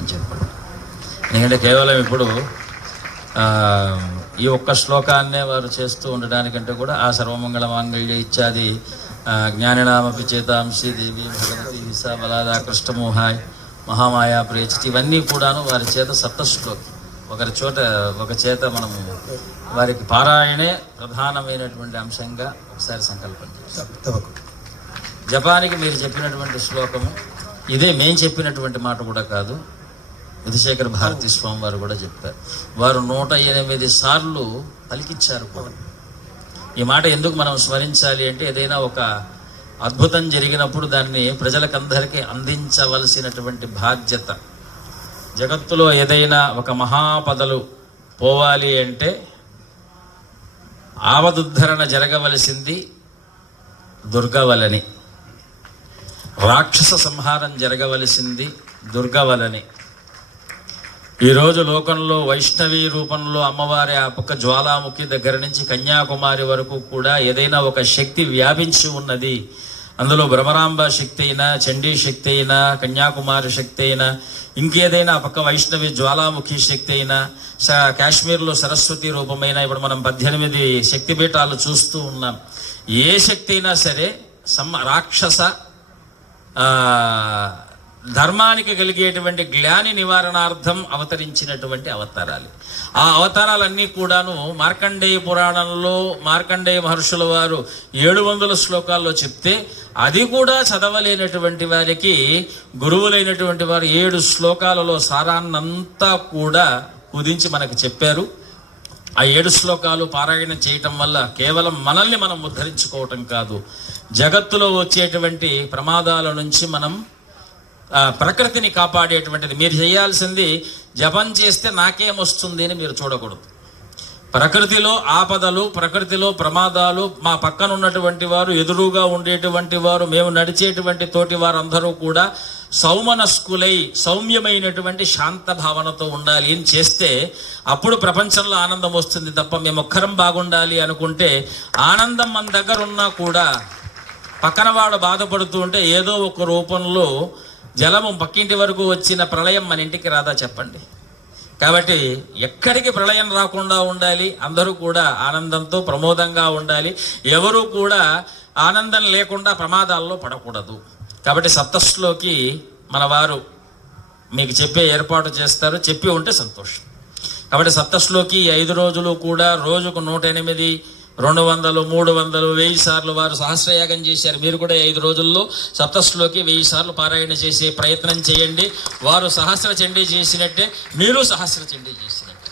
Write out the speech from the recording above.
అని చెప్పండి. ఎందుకంటే కేవలం ఇప్పుడు ఈ ఒక్క శ్లోకాన్నే వారు చేస్తూ ఉండడానికంటే కూడా ఆ సర్వమంగళ మాంగళ్య ఇత్యాది జ్ఞానినామపి చేతాంశి దేవి భగవతి హిసా బలాదా కృష్ణమోహాయ్ మహామాయా ప్రేచితి ఇవన్నీ కూడాను వారి చేత సప్తశ్లోకి ఒక చేత మనము వారికి పారాయణే ప్రధానమైనటువంటి అంశంగా ఒకసారి సంకల్పం చేస్తాం. జపానికి మీరు చెప్పినటువంటి శ్లోకము ఇదే మేము చెప్పినటువంటి మాట కూడా కాదు, విధుశేఖర భారతీ స్వామి వారు కూడా చెప్పారు. వారు 108 సార్లు పలికిచ్చారు కూడా. ఈ మాట ఎందుకు మనం స్మరించాలి అంటే ఏదైనా ఒక అద్భుతం జరిగినప్పుడు దాన్ని ప్రజలకందరికీ అందించవలసినటువంటి బాధ్యత. జగత్తులో ఏదైనా ఒక మహాపదలు పోవాలి అంటే ఆవదుద్ధరణ జరగవలసింది దుర్గవలని, రాక్షస సంహారం జరగవలసింది దుర్గవలని. ఈరోజు లోకంలో వైష్ణవీ రూపంలో అమ్మవారి ఆ పక్క జ్వాలాముఖి దగ్గర నుంచి కన్యాకుమారి వరకు కూడా ఏదైనా ఒక శక్తి వ్యాపించి ఉన్నది. అందులో భ్రమరాంబ శక్తి అయినా, చండీ శక్తి అయినా, కన్యాకుమారి శక్తి అయినా, ఇంకేదైనా ఆ పక్క వైష్ణవి జ్వాలాముఖి శక్తి అయినా, కాశ్మీర్లో సరస్వతి రూపమైన, ఇప్పుడు మనం 18 శక్తిపీఠాలు చూస్తూ ఉన్నాం. ఏ శక్తి అయినా సరే రాక్షస ధర్మానికి కలిగేటువంటి గ్లాని నివారణార్థం అవతరించినటువంటి అవతారాలు. ఆ అవతారాలన్నీ కూడాను మార్కండేయ పురాణంలో మార్కండేయ మహర్షుల వారు 700 శ్లోకాల్లో చెప్తే అది కూడా చదవలేనటువంటి వారికి గురువులైనటువంటి వారు 7 శ్లోకాలలో సారాన్నంతా కూడా కుదించి మనకు చెప్పారు. ఆ 7 శ్లోకాలు పారాయణ చేయటం వల్ల కేవలం మనల్ని మనం ఉద్ధరించుకోవటం కాదు, జగత్తులో వచ్చేటువంటి ప్రమాదాల నుంచి మనం ప్రకృతిని కాపాడేటువంటిది. మీరు చేయాల్సింది జపం చేస్తే నాకేమొస్తుంది అని మీరు చూడకూడదు. ప్రకృతిలో ఆపదలు, ప్రకృతిలో ప్రమాదాలు, మా పక్కన ఉన్నటువంటి వారు, ఎదురుగా ఉండేటువంటి వారు, మేము నడిచేటువంటి తోటి వారందరూ కూడా సౌమనస్కులై సౌమ్యమైనటువంటి శాంత భావనతో ఉండాలి అని చేస్తే అప్పుడు ప్రపంచంలో ఆనందం వస్తుంది తప్ప మేమొక్కరం బాగుండాలి అనుకుంటే ఆనందం మన దగ్గర ఉన్నా కూడా పక్కన వాడు బాధపడుతూ ఉంటే ఏదో ఒక రూపంలో జలము పక్కింటి వరకు వచ్చిన ప్రళయం మన ఇంటికి రాదా చెప్పండి. కాబట్టి ఎక్కడికి ప్రళయం రాకుండా ఉండాలి, అందరూ కూడా ఆనందంతో ప్రమోదంగా ఉండాలి, ఎవరూ కూడా ఆనందం లేకుండా ప్రమాదాల్లో పడకూడదు. కాబట్టి సప్తశ్లోకి మన వారు మీకు చెప్పే ఏర్పాటు చేస్తారు, చెప్పి ఉంటే సంతోషం. కాబట్టి సప్తశ్లోకి 5 రోజులు కూడా రోజుకు 108, 200, 300, 1000 సార్లు వారు సహస్రయాగం చేశారు. మీరు కూడా 5 రోజుల్లో సప్తశ్లోకి 1000 సార్లు పారాయణ చేసే ప్రయత్నం చేయండి. వారు సహస్ర చండీ చేసినట్టే మీరు సహస్ర చండీ చేసినట్టే.